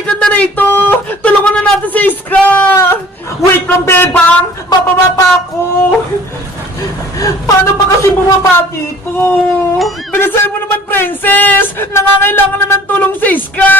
Halika na rito! Tulungan na natin si Iska! Wait lang, Bebang! Bababa pa ako! Paano ba kasi bumaba dito? Bilisan mo naman, Princess! Nangangailangan na ng tulong si Iska!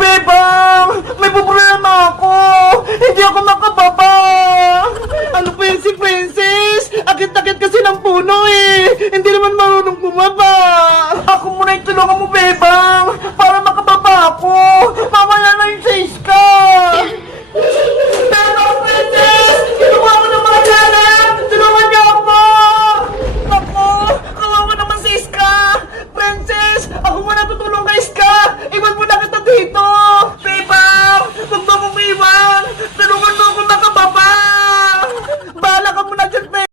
Bebang! May problema ako! Hindi ako makababa! Ano pa yun si Princess? Akit-akit kasi ng puno eh! Hindi naman marunong bumaba! Ako muna yung tulungan mo, Bebang! Para makababa ako! Mamaya na yung si Iska! Bebang, Princess! Kinuha ko ng mga galang! Tulungan niyo ako! Ako! Kawawa naman si Iska! Princess! Ako muna tutulong kay Iska! Iwan mo na kita dito! Bebang! Huwag mo akong iwan! Tulungan mo ako makababa! Bahala ka muna dyan, Bebang!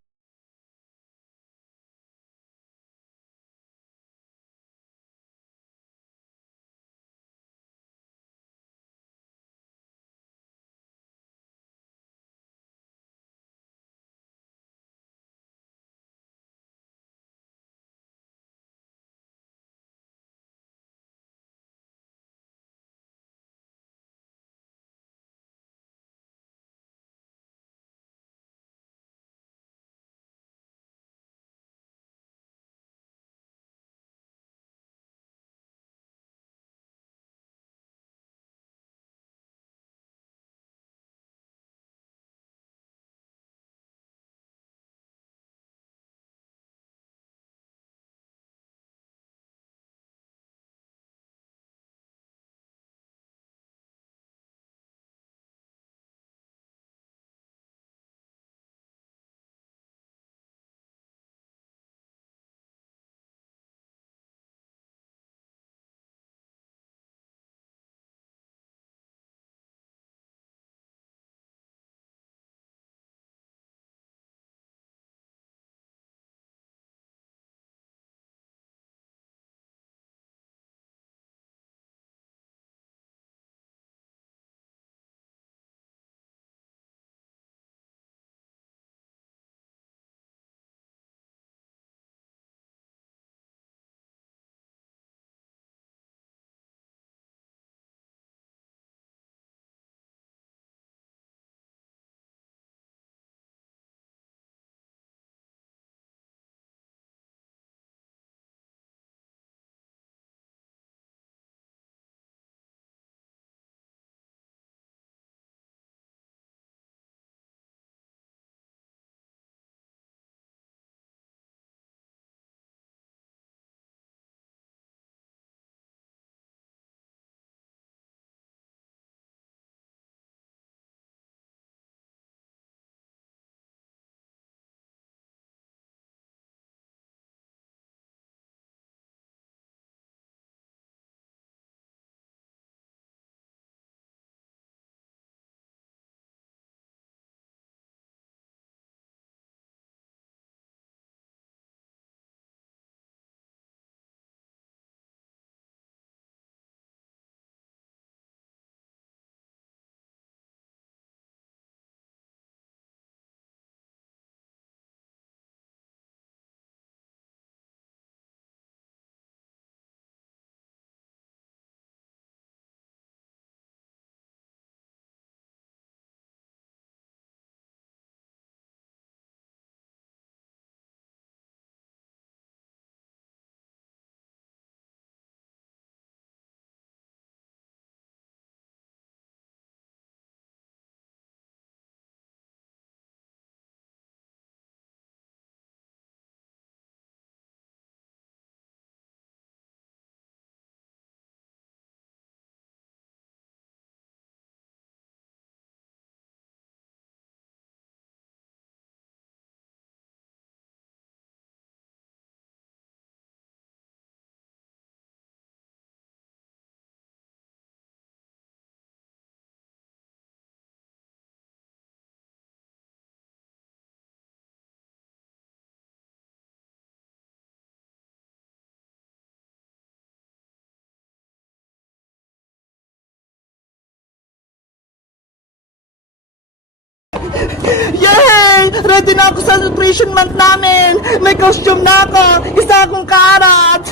Yay! Ready na ako sa nutrition month namin! May costume na ako! Isa akong karat!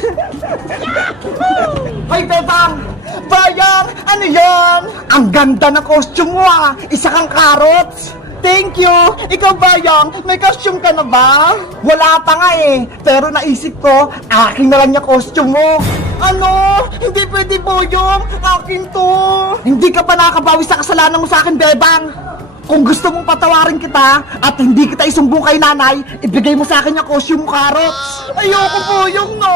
Hoy, Bebang! Bayang! Ano Ano yan? Ang ganda ng costume mo ah! Isa kang carrots! Thank you! Ikaw ba Yang? May costume ka na ba? Wala pa nga eh! Pero naisip ko, akin na lang yung costume mo! Ano? Hindi pwede Boyong! Akin to! Hindi ka pa nakabawi sa kasalanan mo sa akin, Bebang! Kung gusto mong patawarin kita at hindi kita isumbong kay nanay, ibigay mo sa akin yung costume mo, carrots! Ayoko Boyong, no!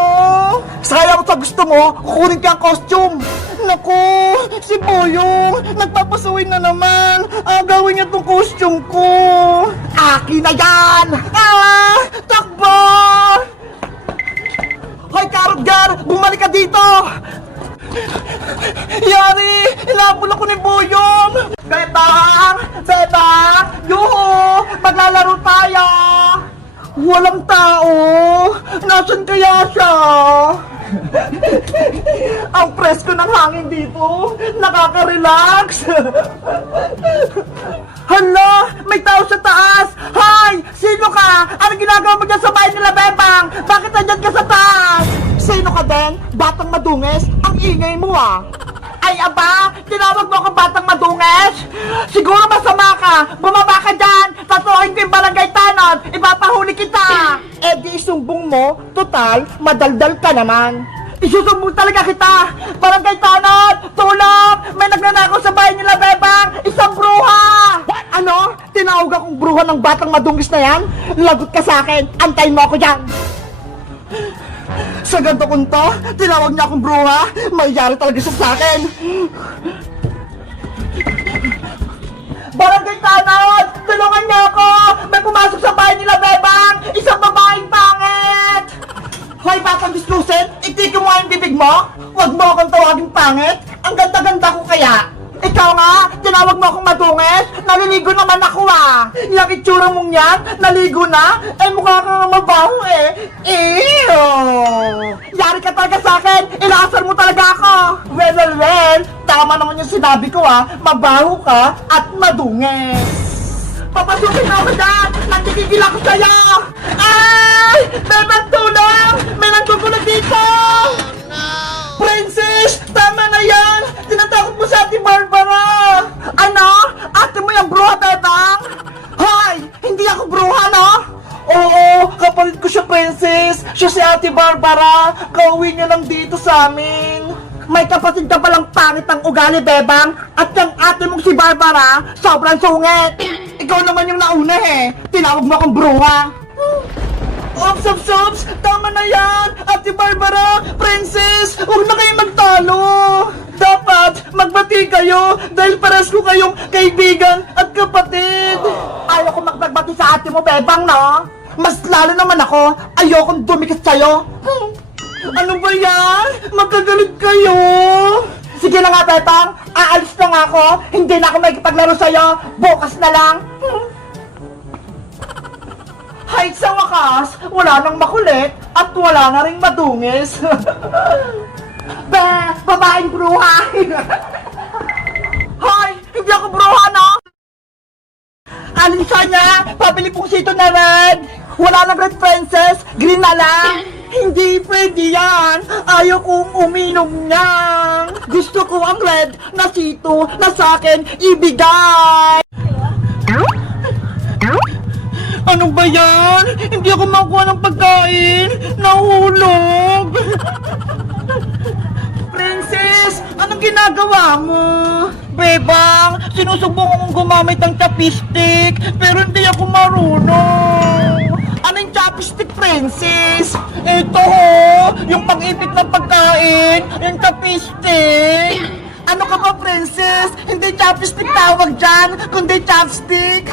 Sayang sa gusto mo, kukunin ka ang costume! Naku, si Boyong, nagpapasuhin na naman. Agawin niya tong costume ko. Akin na yan! Ah! Takbo! Hoy, Carrot Girl! Bumalik ka dito! Yari! Hinabol ako ni Boyong! Bebang! Bebang! Yuhu! Maglalaro tayo! Walang tao! Nasaan kaya siya? Ang presko ng hangin dito, nakaka-relax. Hala, may tao sa taas. Hay, sino ka? Ano ginagawa mo dyan sa bahay nila, Bebang? Bakit nandyan ka sa taas? Sino ka din? Batang madunges? Ang ingay mo ah. Ay aba, tinawag mo akong batang madunges? Siguro masama ka. Bumaba ka dyan. Tatuhin ko yung barangay tanod. Ipapahuli kita. Eh di isumbong mo. Total, madaldal ka naman. Isusumbong talaga kita. Barangay tanod, tulong. May nagnanakaw sa bahay nila, Bebang. Isang bruha. Ano? Tinawag akong bruha ng batang madungis na yan? Lagot ka sa akin. Antayin mo ako dyan. Sa ganito kunto, tinawag niya akong bruha. Mayayari talaga siya sa akin. Barangay tanod! Tulungan niyo ako! May pumasok sa bahay nila, Bebang! Isang babaeng pangit! Hoy, batang dislusin! Itigil mo nga yung bibig mo! Huwag mo akong tawaging pangit! Ang ganda-ganda ko kaya! Ikaw nga! Tinawag mo akong madungis! Naliligo naman ako ah! Yung itsura mong yan, naligo na? Eh mukha ka nga mabaho eh! Ew! Yari ka talaga sa akin! Inaasar mo talaga ako! Well! Tama naman yung sinabi ko ah! Mabaho ka at madungis! Papasukin mo ako dyan! Nagkikigil ako sa'yo! Ay! Bebang tulong! May nanggugulo dito! Princess! Tama na yan! Tinatakot mo sa Ate Barbara! Ano? Ate mo yung bruha, Bebang? Hay! Hindi ako bruha, no? Oo! Kapalit ko siya, Princess! Siya si Ate Barbara! Kauwi niya lang dito sa amin! May kapatid ka palang pangit ang ugali, Bebang! At yung ate mong si Barbara, sobrang sungit! Ikaw naman yung nauna eh! Tinawag mo akong bruha! Ops! Tama na yan! Ate Barbara! Princess! Huwag na kayo magtalo! Dapat magbati kayo dahil pares ko kayong kaibigan at kapatid! Ayaw ko magbati sa ate mo, Bebang, no? Mas lalo naman ako! Ayokong dumikit sa'yo! Ano ba yan? Magkagalit kayo! Sige na nga, Bebang! Aalis na nga ako! Hindi na ako makikipaglaro sa'yo! Bukas na lang! Hay, sa wakas, wala nang makulit at wala na ring madungis. Babaeng bruha! Hay, hindi ako bruha, no? Alin sa niya? Pabili pong sito na red! Wala nang red, Princess! Green na lang! Hindi pwede yan! Ayaw kong uminom niyan! Gusto ko ang red na sito na sa akin ibigay! Ano ba yan? Hindi ako makuha ng pagkain! Nahulog! Princess! Anong ginagawa mo? Bebang! Sinusubong akong gumamit ng chopstick pero hindi ako marunong! Anong chopstick, Princess? Ito ho! Yung pag-ipit ng pagkain! Yung chopstick! Ano ka ba, Princess? Hindi chopstick tawag dyan, kundi chopstick.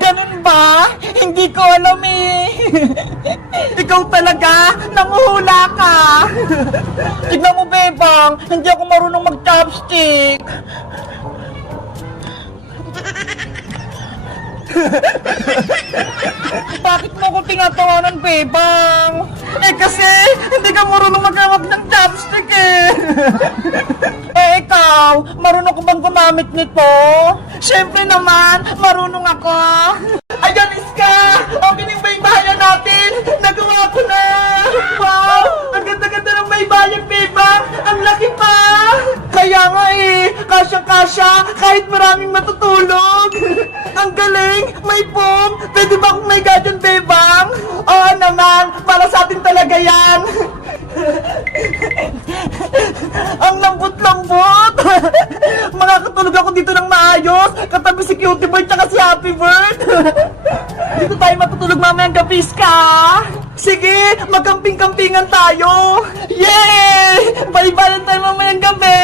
Ganun ba? Hindi ko alam eh. Ikaw talaga, nanguhula ka. Tignan mo, Bebang, hindi ako marunong mag-chopstick. Bakit mo ko tinatawanan, Bebang? Eh kasi, hindi ka marunong maghawak ng chopstick eh. Eh ikaw, marunong ko bang gumamit nito? Siyempre naman, marunong ako. Ayan, Iska! Okay na yung baybayan natin! Nagawa ko na! Wow! Ang ganda-ganda ng baybayan, Bebang! Ang laki pa! Kaya nga kasyang-kasya kahit maraming matutulog. Ang galing! May foam! Pwede ba akong may gadyan, bebang? Oo naman! Para sa atin talaga yan! Ang lambot-lambot! Makakatulog ako dito ng maayos katabi si Cutie Bird tsaka si Happy Bird. Dito tayo matutulog mamayang gabi, Ska. Sige, magkamping-kampingan tayo. Yay! Bye-bye tayo mamayang gabi.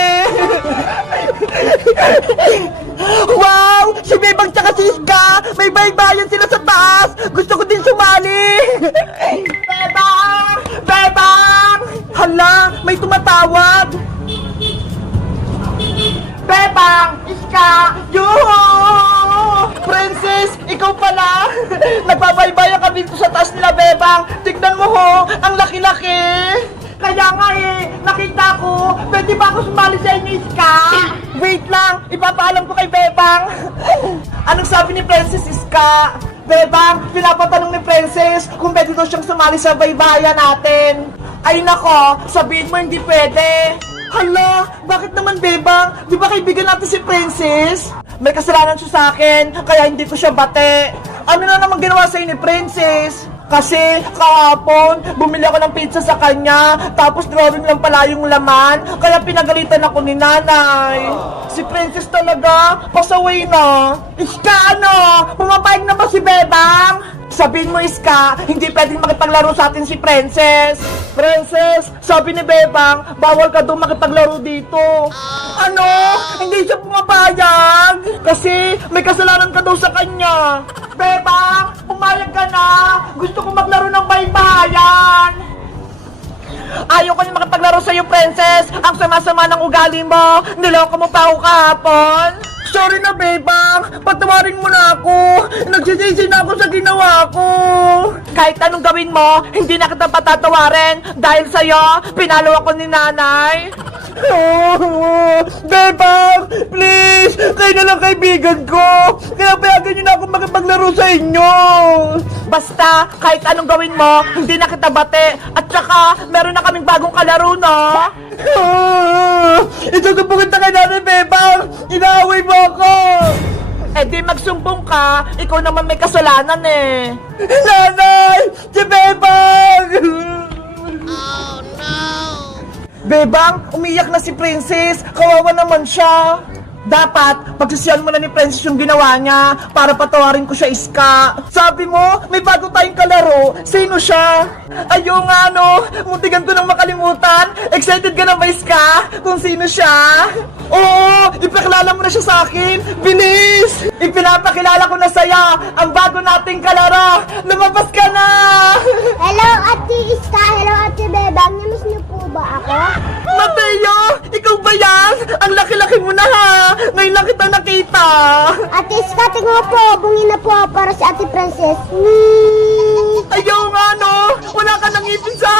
Wow! Si Bebang tsaka si Ska, may baybayan sila sa taas. Gusto ko din sumali. Bebang! Bebang! Hala, may tumatawag. Bebang! Iska! Yuhu! Princess, ikaw pala! Nagbabaybayan kami dito sa taas nila, Bebang! Tignan mo ho! Ang laki-laki! Kaya nga nakita ko, pwede ba ako sumali sa inyo, Iska? Wait lang, ipapaalam ko kay Bebang. Anong sabi ni Princess, Iska? Bebang, pinapatanong ni Princess kung pwede daw siyang sumali sa baybayan natin. Ay nako, sabihin mo hindi pwede. Hala, bakit naman, Bebang? Di ba kaibigan natin si Princess? May kasalanan siya sa akin, kaya hindi ko siya bate. Ano na naman ginawa sa'yo ni Princess? Kasi kahapon, bumili ako ng pizza sa kanya, tapos drawing lang pala yung laman, kaya pinagalitan ako ni nanay. Si Princess talaga, pasaway na. Iska, ano? Pumapayag na ba si Bebang? Sabihin mo, Iska, hindi pwedeng makipaglaro sa atin si Princess. Princess, sabi ni Bebang, bawal ka doon makipaglaro dito. Ano? Hindi siya pumapayag? Kasi may kasalanan ka daw sa kanya. Bebang, pumayag ka na. Gusto ko maglaro ng baybayan. Ayaw ko na makipaglaro sa'yo, Princess. Ang sama-sama ng ugali mo. Niloko mo pa ako kahapon. Sorry na, Bebang. Patawarin mo na ako. Nagsisisi na ako sa ginawa ko. Kahit anong gawin mo, hindi na kita patatawarin. Dahil sa'yo, pinalo ako ni nanay. Oh, Bebang, please. Kayo na lang kaibigan ko. Kaya payagan niyo na ako makipaglaro sa inyo. Basta, kahit anong gawin mo, hindi na kita bate. At saka, meron na kaming bagong kalaro, no? Ito ko pumunta kay Nanay Bebang. Inaaway mo ako. Eh di magsumbong ka. Ikaw naman may kasalanan eh. Nanay! Si Bebang! Oh no! Bebang, umiyak na si Princess. Kawawa naman siya. Dapat, pagsisiyan mo na ni Princess yung ginawa niya para patawarin ko siya, Iska. Sabi mo, may bago tayong kalaro. Sino siya? Ayaw nga, no? Muntikan ko nang makalimutan. Excited ka na ba, Iska? Kung sino siya? Oo, ipakilala mo na siya sa akin. Bilis! Ipinapakilala ko na sa'yo ang bago nating kalaro. Lumabas ka na! Hello, Ate Iska. Hello, Ate Bebang. Namiss niyo po ba ako? Mateo! Ikaw ba yan? Ang laki-laki mo na ha! Ngayon lang kita nakita! Ate Iska, tingnan mo po. Bungin na po para si Ate Princess. Ayaw nga no! Wala ka nang ipin sa